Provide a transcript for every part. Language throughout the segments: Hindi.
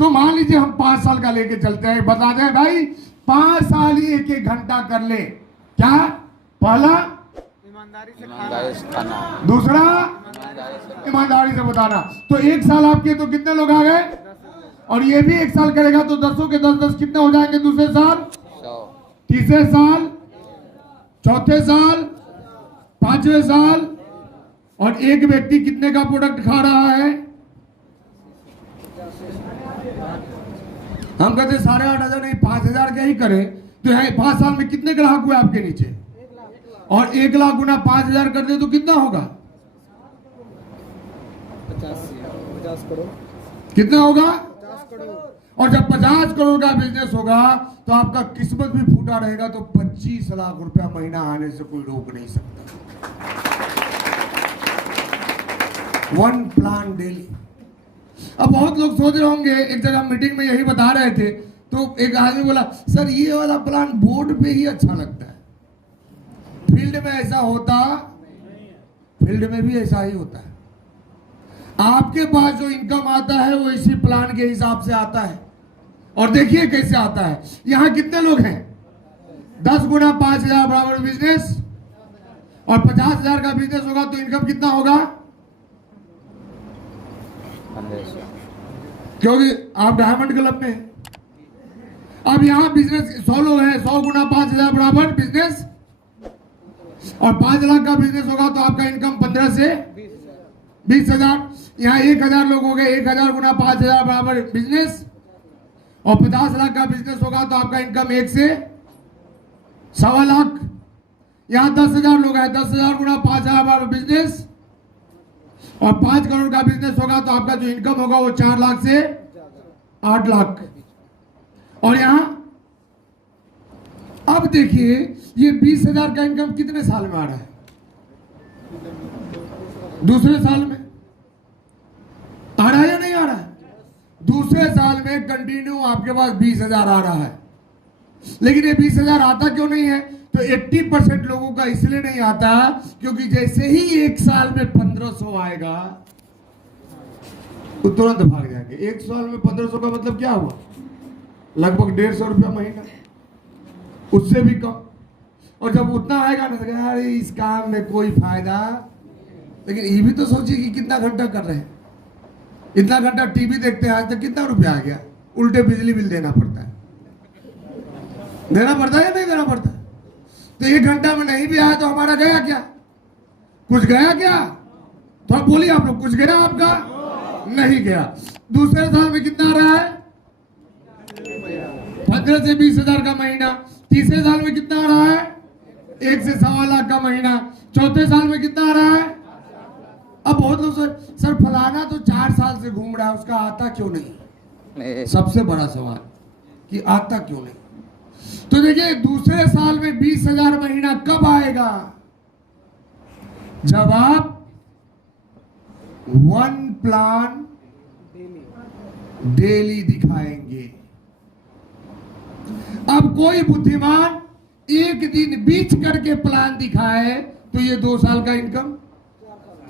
तो मान लीजिए हम 5 साल का लेके चलते हैं, बता दें भाई 5 साल ही 1-1 घंटा कर ले, क्या पहला ईमानदारी से खाना, दूसरा ईमानदारी से बताना। तो 1 साल आपके तो कितने लोग आ गए, और ये भी 1 साल करेगा तो 10 के 10 कितने हो जाएंगे दूसरे साल, 100, तीसरे साल, चौथे साल, 5वें साल। और एक व्यक्ति कितने का प्रोडक्ट खा रहा है, हम कहते 8,500 नहीं 5,000 का ही करें, तो यहाँ 5 साल में कितने ग्राहक हुए आपके नीचे, और 1 लाख गुना 5,000 कर दे तो कितना होगा, 50 करोड़, कितना होगा। 50 करोड़। और जब 50 करोड़ का बिजनेस होगा तो आपका किस्मत भी फूटा रहेगा, तो 25 लाख रुपया महीना आने से कोई रोक नहीं सकता। 1 प्लान डेली। अब बहुत लोग सोच रहे होंगे, एक जगह मीटिंग में यही बता रहे थे, तो एक आदमी बोला सर ये वाला प्लान बोर्ड पे ही अच्छा लगता है, फील्ड में ऐसा होता, फील्ड में भी ऐसा ही होता है। आपके पास जो इनकम आता है वो इसी प्लान के हिसाब से आता है। और देखिए कैसे आता है, यहां कितने लोग हैं, 10 गुना 5,000 बराबर बिजनेस, और 50,000 का बिजनेस होगा तो इनकम कितना होगा, 1500, क्योंकि आप डायमंड क्लब में हैं। अब यहां बिजनेस 100 लोग हैं, 100 गुना 5,000 बराबर बिजनेस, और 5 लाख का बिजनेस होगा तो आपका इनकम 15 से 20,000। यहाँ 1,000 लोग हो गए, 1,000 गुना 5,000 बराबर बिजनेस, और 50 लाख का बिजनेस होगा तो आपका इनकम 1 से 1.25 लाख। यहाँ 10,000 लोग हैं, 10,000 गुना 5,000 बराबर बिजनेस, और 5 करोड़ का बिजनेस होगा तो आपका जो इनकम होगा वो 4 लाख से 8 लाख। और यहां अब देखिए ये 20,000 का इनकम कितने साल में आ रहा है, दूसरे साल में आ रहा है या नहीं आ रहा है, दूसरे साल में कंटिन्यू आपके पास 20,000 आ रहा है। लेकिन ये 20,000 आता क्यों नहीं है, तो 80% लोगों का इसलिए नहीं आता क्योंकि जैसे ही 1 साल में 1,500 आएगा तो तुरंत भाग जाएंगे। 1 साल में 1,500 का मतलब क्या हुआ, लगभग 150 रुपया महीना, उससे भी कम। और जब उतना आएगा ना तो यार इस काम में कोई फायदा, लेकिन ये भी तो सोचिए कि कितना घंटा कर रहे हैं, इतना घंटा टीवी देखते हैं, आज तक कितना रुपया आ गया, उल्टे बिजली बिल देना पड़ता है, देना पड़ता है या नहीं देना पड़ता। तो 1 घंटा में नहीं भी आया तो हमारा गया क्या, कुछ गया क्या, थोड़ा बोलिए आप लोग, कुछ गया आपका, नहीं गया। दूसरे साल में कितना आ रहा है, 15 से 20,000 का महीना। तीसरे साल में कितना आ रहा है, 1 से 1.25 लाख का महीना। चौथे साल में कितना आ रहा है। अब बहुत लोग सर फलाना तो 4 साल से घूम रहा है, उसका आता क्यों नहीं, सबसे बड़ा सवाल कि आता क्यों नहीं। तो देखिए दूसरे साल में 20,000 महीना कब आएगा, जब आप 1 प्लान डेली दिखाएंगे। अब कोई बुद्धिमान 1 दिन बीच करके प्लान दिखाए तो ये 2 साल का इनकम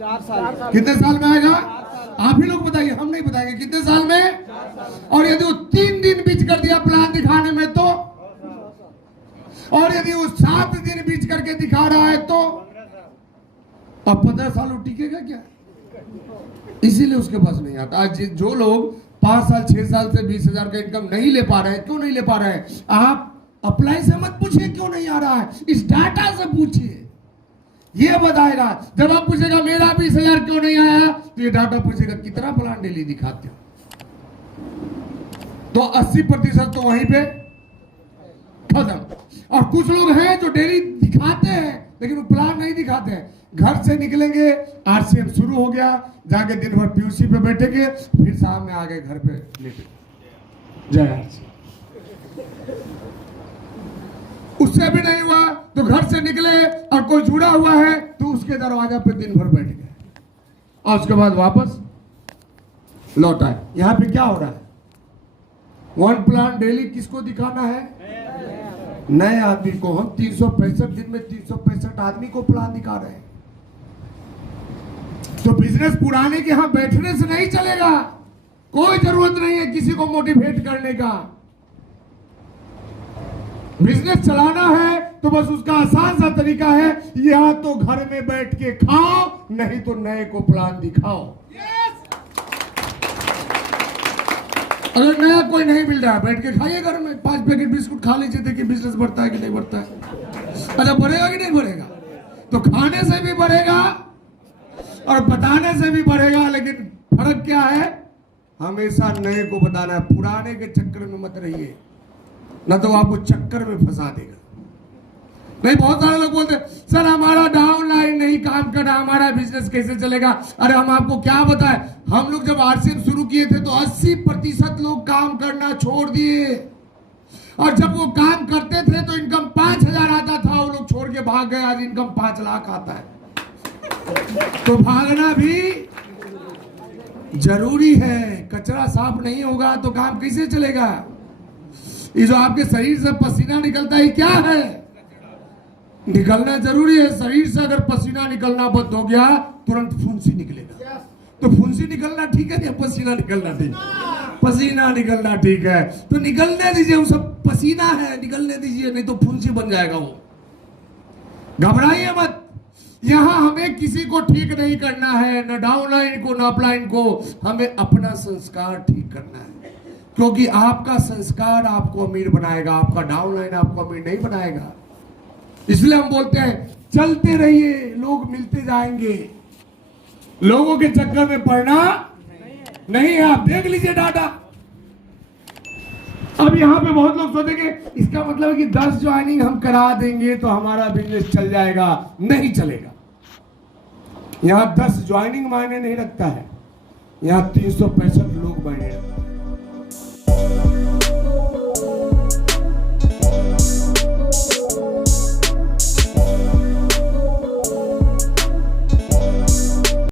4 साल, कितने साल में आएगा, आप ही लोग बताइए, हम नहीं बताएंगे, कितने साल में। और यदि वो 3 दिन बीच कर दिया प्लान दिखाने में तो, और यदि वो 7 दिन बीच करके दिखा रहा है तो, अब 15 साल वो टिकेगा क्या, इसीलिए उसके पास नहीं आता। आज जो लोग 5 साल 6 साल से 20,000 का इनकम नहीं ले पा रहे हैं, क्यों नहीं ले पा रहे हैं, आप अप्लाई से मत पूछिए क्यों नहीं आ रहा है, इस डाटा से पूछिए, ये बताएगा। जब आप पूछेगा मेरा 20,000 क्यों नहीं आया, तो ये डाटा पूछेगा कितना प्लान डेली दिखाते हो, तो 80% तो वहीं पे खत्म। और कुछ लोग हैं जो डेली दिखाते हैं लेकिन वो प्लान नहीं दिखाते हैं। घर से निकलेंगे, आरसीएम शुरू हो गया, जाके दिन भर पीयूसी पे बैठेंगे, फिर शाम में आ गए घर पे लेटे, जय आरसी। उससे भी नहीं हुआ तो घर से निकले और कोई जुड़ा हुआ है तो उसके दरवाजा पे दिन भर बैठ गए, और उसके बाद वापस लौट आए। यहां पे क्या हो रहा है, 1 प्लान डेली किसको दिखाना है, नए आदमी को। हम 365 दिन में 365 आदमी को प्लान दिखा रहे हैं। तो बिजनेस पुराने के यहां बैठने से नहीं चलेगा, कोई जरूरत नहीं है किसी को मोटिवेट करने का। बिजनेस चलाना है तो बस उसका आसान सा तरीका है, या तो घर में बैठ के खाओ, नहीं तो नए को प्लान दिखाओ। अगर नया कोई नहीं मिल रहा है, बैठ के खाइए घर में, 5 पैकेट बिस्कुट खा लीजिए, देखिए बिजनेस बढ़ता है कि नहीं बढ़ता है। अच्छा, बढ़ेगा कि नहीं बढ़ेगा? तो खाने से भी बढ़ेगा और बताने से भी बढ़ेगा, लेकिन फर्क क्या है? हमेशा नए को बताना है, पुराने के चक्कर में मत रहिए, ना तो आपको चक्कर में फंसा देगा। नहीं, बहुत सारे लोग बोलते सर हमारा डाउनलाइन नहीं काम कर रहा, हमारा बिजनेस कैसे चलेगा? अरे हम आपको क्या बताएं, हम लोग जब आरसीएम शुरू किए थे तो 80% लोग काम करना छोड़ दिए, और जब वो काम करते थे तो इनकम 5,000 आता था, वो लोग छोड़ के भाग गए, आज इनकम 5 लाख आता है। तो भागना भी जरूरी है, कचरा साफ नहीं होगा तो काम कैसे चलेगा? ये जो आपके शरीर से पसीना निकलता है क्या है? निकलना जरूरी है। शरीर से अगर पसीना निकलना बंद हो गया तुरंत फुंसी निकलेगा। तो फुंसी निकलना ठीक है या पसीना निकलना ठीक? पसीना निकलना ठीक है, तो निकलने दीजिए, वो सब पसीना है, निकलने दीजिए, नहीं तो फुंसी बन जाएगा वो। घबराइए मत, यहां हमें किसी को ठीक नहीं करना है, न डाउनलाइन को न अपलाइन को, हमें अपना संस्कार ठीक करना है, क्योंकि आपका संस्कार आपको अमीर बनाएगा, आपका डाउनलाइन आपको अमीर नहीं बनाएगा। इसलिए हम बोलते हैं चलते रहिए, लोग मिलते जाएंगे, लोगों के चक्कर में पड़ना नहीं है। आप देख लीजिए डाटा। अब यहां पे बहुत लोग सोचेंगे इसका मतलब है कि 10 ज्वाइनिंग हम करा देंगे तो हमारा बिजनेस चल जाएगा। नहीं चलेगा। यहां 10 ज्वाइनिंग मायने नहीं रखता है, यहां 365 लोग मायने रखते हैं।